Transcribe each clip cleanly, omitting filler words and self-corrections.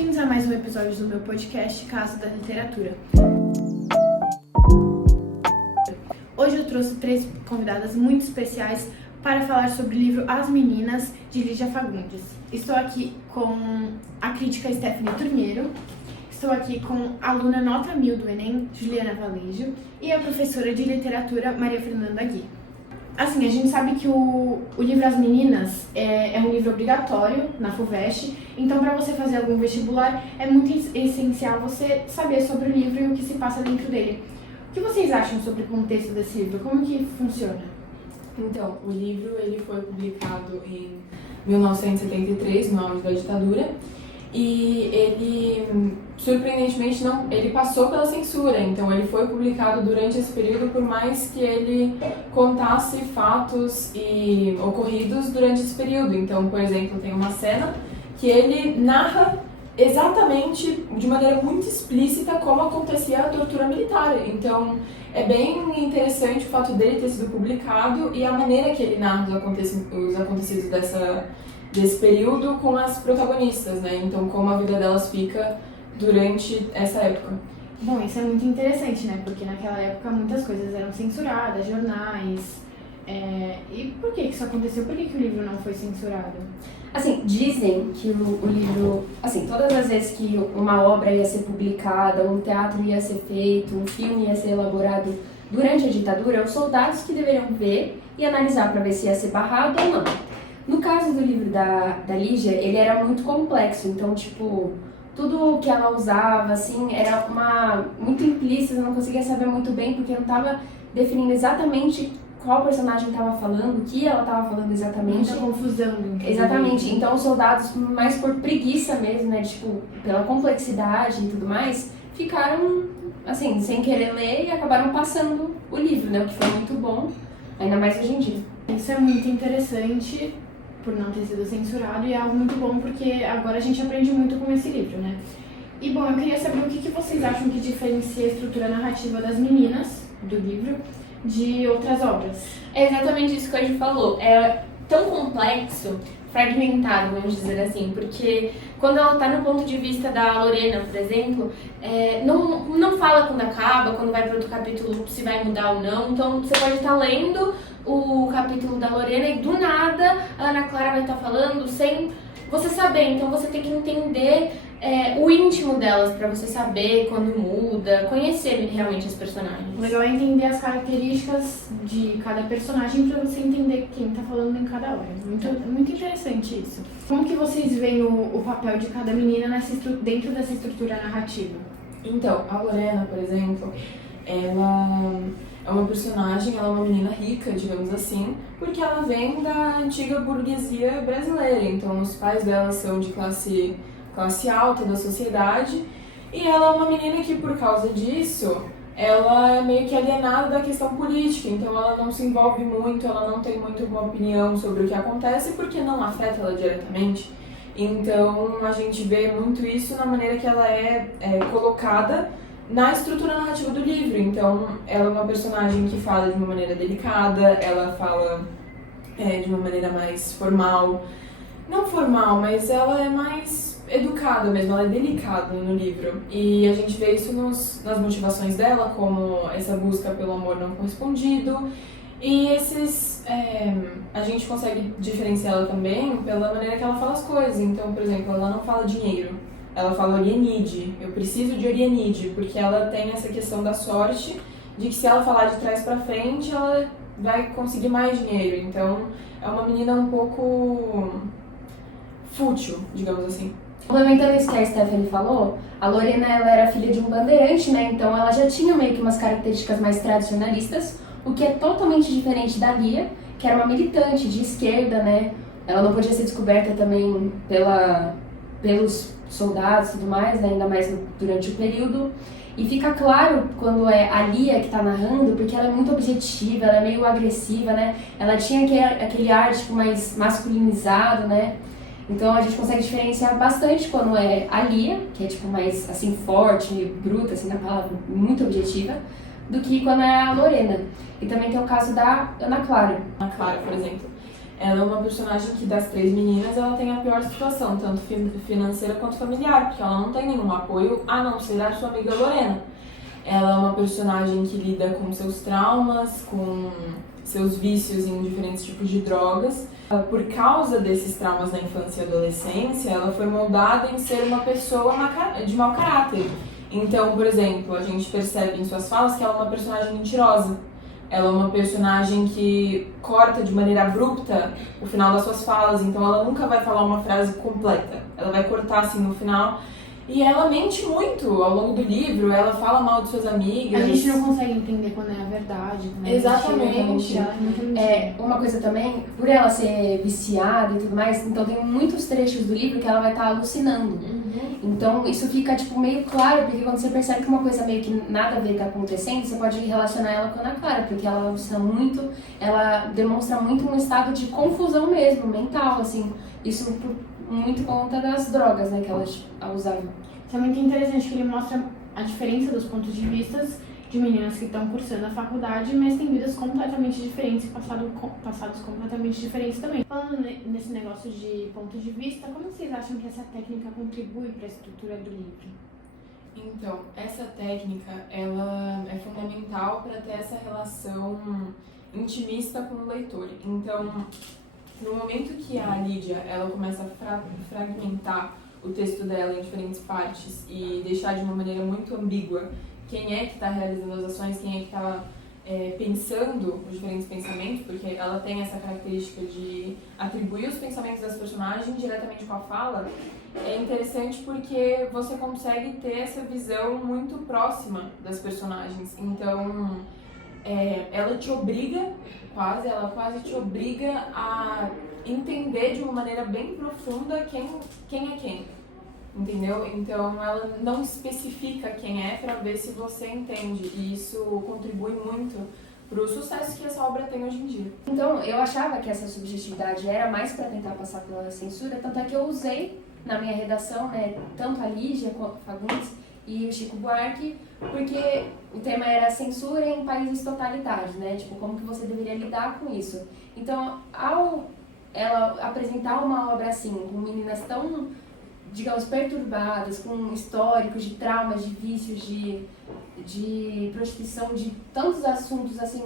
Bem-vindos a mais um episódio do meu podcast Casa da Literatura. Hoje eu trouxe 3 convidadas muito especiais para falar sobre o livro As Meninas, de Lígia Fagundes. Estou aqui com a crítica Stephanie Turniero, estou aqui com a aluna nota 1000 do Enem, Juliana Valejo, e a professora de literatura, Maria Fernanda Gui. Assim, a gente sabe que o livro As Meninas é um livro obrigatório na FUVEST, então para você fazer algum vestibular é muito essencial você saber sobre o livro e o que se passa dentro dele. O que vocês acham sobre o contexto desse livro? Como que funciona? Então, o livro ele foi publicado em 1973, no auge da ditadura, e ele, surpreendentemente, ele passou pela censura, então ele foi publicado durante esse período, por mais que ele contasse fatos ocorridos durante esse período. Então, por exemplo, tem uma cena que ele narra exatamente, de maneira muito explícita, como acontecia a tortura militar. Então, é bem interessante o fato dele ter sido publicado e a maneira que ele narra os acontecidos desse período com as protagonistas, né? Então, como a vida delas fica durante essa época. Bom, isso é muito interessante, né? Porque naquela época muitas coisas eram censuradas, jornais. E por que isso aconteceu? Por que o livro não foi censurado? Assim, dizem que o livro, assim, todas as vezes que uma obra ia ser publicada, um teatro ia ser feito, um filme ia ser elaborado durante a ditadura, os soldados que deveriam ver e analisar para ver se ia ser barrado ou não. No caso do livro da Lígia, ele era muito complexo, então, tipo, tudo que ela usava, assim, era muito implícito, eu não conseguia saber muito bem, porque não estava definindo exatamente qual personagem estava falando, o que ela estava falando exatamente. Muita confusão. Exatamente, então os soldados, mais por preguiça mesmo, né, tipo, pela complexidade e tudo mais, ficaram, assim, sem querer ler e acabaram passando o livro, né, o que foi muito bom, ainda mais hoje em dia. Isso é muito interessante, por não ter sido censurado, e é algo muito bom porque agora a gente aprende muito com esse livro, né? E bom, eu queria saber o que vocês acham que diferencia a estrutura narrativa das meninas, do livro, de outras obras. É exatamente isso que a gente falou. É tão complexo, fragmentado, vamos dizer assim, porque quando ela tá no ponto de vista da Lorena, por exemplo, não fala quando acaba, quando vai para outro capítulo, se vai mudar ou não. Então você pode estar lendo o capítulo da Lorena e do nada a Ana Clara vai estar falando sem você saber. Então você tem que entender o íntimo delas para você saber quando muda, conhecer realmente as personagens. O legal é entender as características de cada personagem para você entender quem tá falando em cada hora. Muito interessante isso. Como que vocês veem o papel de cada menina dentro dessa estrutura narrativa? Então, a Lorena, por exemplo, ela é uma personagem, ela é uma menina rica, digamos assim, porque ela vem da antiga burguesia brasileira. Então, os pais dela são de classe alta da sociedade, e ela é uma menina que, por causa disso, ela é meio que alienada da questão política, então ela não se envolve muito, ela não tem muito uma opinião sobre o que acontece, porque não afeta ela diretamente. Então a gente vê muito isso na maneira que ela é colocada na estrutura narrativa do livro. Então ela é uma personagem que fala de uma maneira delicada, ela fala de uma maneira mais formal, não formal, mas ela é mais educada mesmo, ela é delicada no livro. E a gente vê isso nas motivações dela, como essa busca pelo amor não correspondido. E a gente consegue diferenciar ela também pela maneira que ela fala as coisas. Então, por exemplo, ela não fala dinheiro, ela fala Orienide. Eu preciso de Orienide, porque ela tem essa questão da sorte, de que se ela falar de trás pra frente, ela vai conseguir mais dinheiro. Então, é uma menina um pouco fútil, digamos assim. Complementando isso que a Stephanie falou, a Lorena ela era filha de um bandeirante, né? Então ela já tinha meio que umas características mais tradicionalistas, o que é totalmente diferente da Lia, que era uma militante de esquerda, né? Ela não podia ser descoberta também pelos soldados e tudo mais, né? Ainda mais durante o período. E fica claro quando é a Lia que tá narrando, porque ela é muito objetiva, ela é meio agressiva, né? Ela tinha aquele ar tipo, mais masculinizado, né? Então a gente consegue diferenciar bastante quando é a Lia, que é tipo mais assim forte, bruta, assim na palavra, muito objetiva, do que quando é a Lorena. E também tem o caso da Ana Clara. Ana Clara, por exemplo, ela é uma personagem que, das 3 meninas, ela tem a pior situação, tanto financeira quanto familiar, porque ela não tem nenhum apoio a não ser a sua amiga Lorena. Ela é uma personagem que lida com seus traumas, com seus vícios em diferentes tipos de drogas. Por causa desses traumas na infância e adolescência, ela foi moldada em ser uma pessoa de mau caráter. Então, por exemplo, a gente percebe em suas falas que ela é uma personagem mentirosa. Ela é uma personagem que corta de maneira abrupta o final das suas falas, então ela nunca vai falar uma frase completa. Ela vai cortar assim no final. E ela mente muito ao longo do livro, ela fala mal de suas amigas. A gente não consegue entender quando é a verdade. Quando é Exatamente. Ela é muito mentira. Uma coisa também, por ela ser viciada e tudo mais, então tem muitos trechos do livro que ela vai estar alucinando. Então isso fica tipo meio claro, porque quando você percebe que uma coisa meio que nada a ver tá acontecendo, você pode relacionar ela com a Ana Clara, porque ela alucina muito, ela demonstra muito um estado de confusão mesmo, mental, assim. Isso por muito conta das drogas, né, que ela usava. Isso é muito interessante que ele mostra a diferença dos pontos de vista de meninas que estão cursando a faculdade, mas têm vidas completamente diferentes e passados completamente diferentes também. Falando nesse negócio de ponto de vista, como vocês acham que essa técnica contribui para a estrutura do livro? Então, essa técnica, ela é fundamental para ter essa relação intimista com o leitor. Então, no momento que a Lídia ela começa a fragmentar o texto dela em diferentes partes e deixar de uma maneira muito ambígua quem é que está realizando as ações, quem é que está pensando os diferentes pensamentos, porque ela tem essa característica de atribuir os pensamentos das personagens diretamente com a fala, é interessante porque você consegue ter essa visão muito próxima das personagens. Então, ela te obriga, ela quase te obriga a entender de uma maneira bem profunda quem é quem. Entendeu? Então ela não especifica quem é para ver se você entende, e isso contribui muito para o sucesso que essa obra tem hoje em dia. Então eu achava que essa subjetividade era mais para tentar passar pela censura, tanto é que eu usei na minha redação, né, tanto a Lígia Fagundes e o Chico Buarque, porque o tema era censura em países totalitários, né, tipo, como que você deveria lidar com isso. Então, ao ela apresentar uma obra assim, com meninas tão, digamos, perturbadas, com históricos de traumas, de vícios, de prostituição, de tantos assuntos, assim,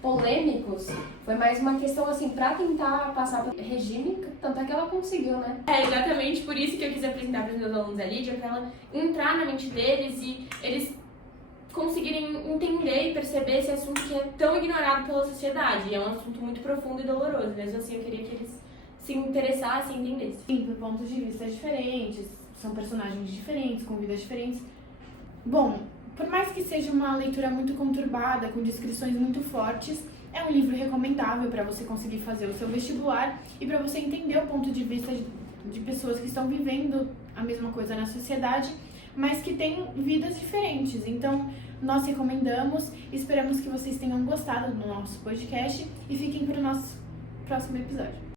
polêmicos, foi mais uma questão, assim, pra tentar passar pelo regime, tanto é que ela conseguiu, né? É exatamente por isso que eu quis apresentar para os meus alunos a Lídia, pra ela entrar na mente deles e eles conseguirem entender e perceber esse assunto que é tão ignorado pela sociedade. E é um assunto muito profundo e doloroso. Mesmo assim, eu queria que eles se interessassem e entendessem. Sim, por pontos de vista diferentes, são personagens diferentes, com vidas diferentes. Bom, por mais que seja uma leitura muito conturbada, com descrições muito fortes, é um livro recomendável para você conseguir fazer o seu vestibular e para você entender o ponto de vista de pessoas que estão vivendo a mesma coisa na sociedade, mas que têm vidas diferentes. Então, nós recomendamos, esperamos que vocês tenham gostado do nosso podcast e fiquem para o nosso próximo episódio.